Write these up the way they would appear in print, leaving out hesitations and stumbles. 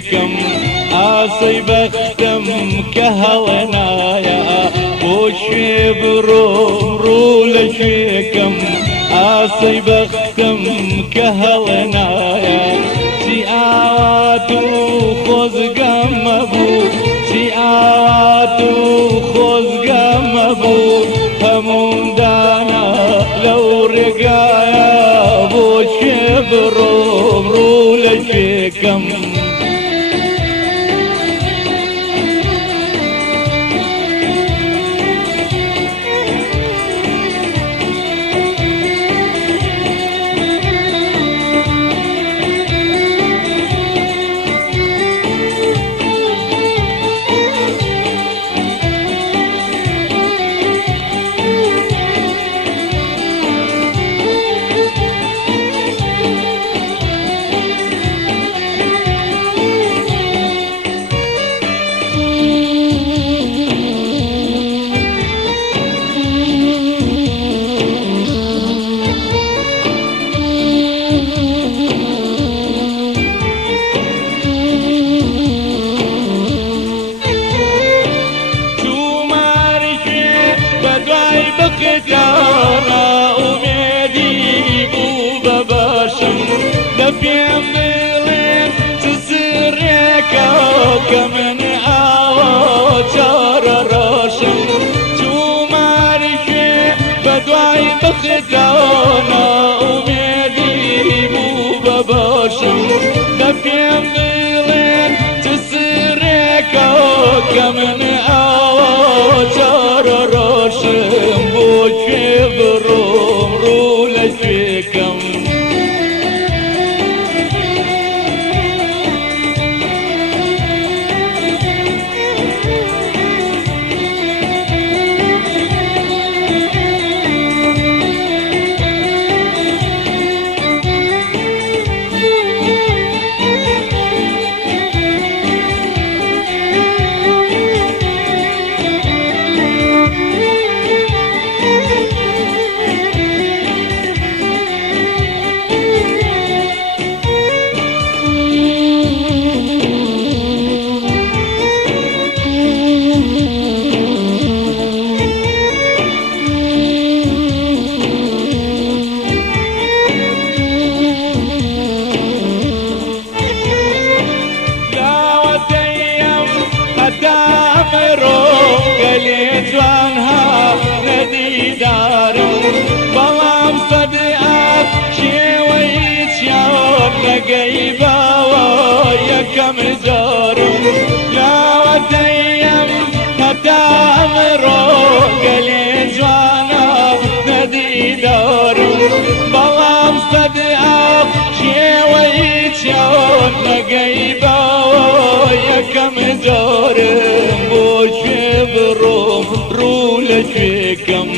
شێکم ئاسەی بەختم کە هەڵێنایە بۆ شوێ بڕۆم ڕوو لە شوێکم ئاسەی بەختم کە هەڵێنایە چی ئاوات و خۆزگەم مەبوو چی ئاوات و خۆزگەم مەبوو هەموودانە لەو ڕێگایە بۆ شوێ بڕۆم ڕوو لە شوێکم بخجانا أميدي وبباشم لبيم بلين تسريكا كمن آواتار راشم تو ماركي بدواي بخجانا أميدي وبباشم لبيم بلين تسريكا كمن آواتار راشم بروم رو لشيكم جوانها ندیدارم بەڵام سەدیات شێوەی چیاوە نەگەیباوە یەکەم جارم لاوەتەیم هەتا ئەمڕۆ گەلێ جوانە نەدیدارم بەڵام سەدیات شێوەی چیاوە نەگەیباوە یەکەم جارم بۆ شوێ بڕۆم ڕوو لە شوێکم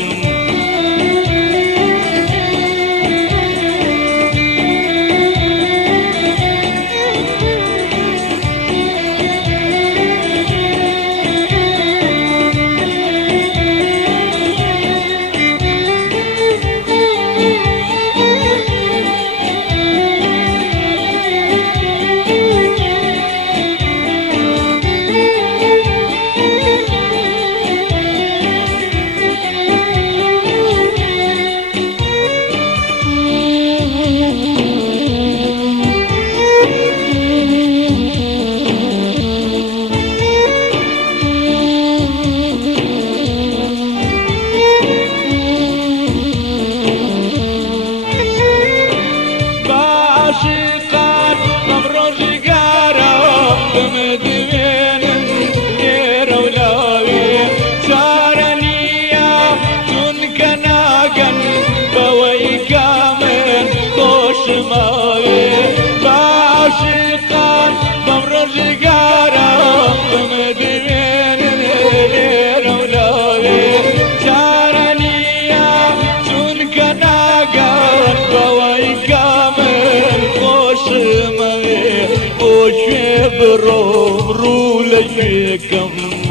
بروم رو لشيكم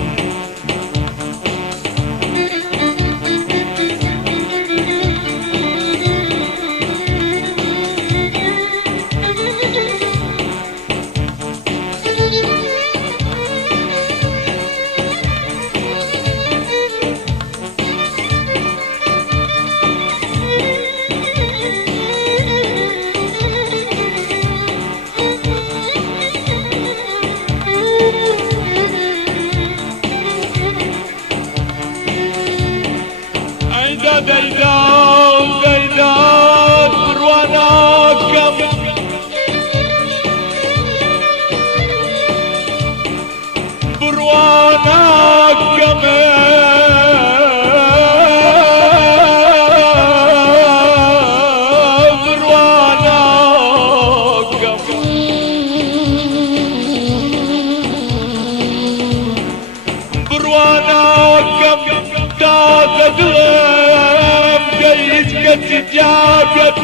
ديدان برواناكم برواناكم تقلم جيد كتجاب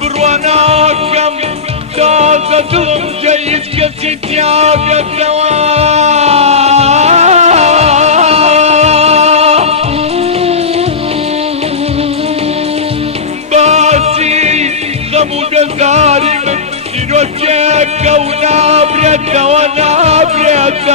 برواناكم تقلم جيد كتجاب باسي غمود الزاري من شروجك ونابريت ونابريت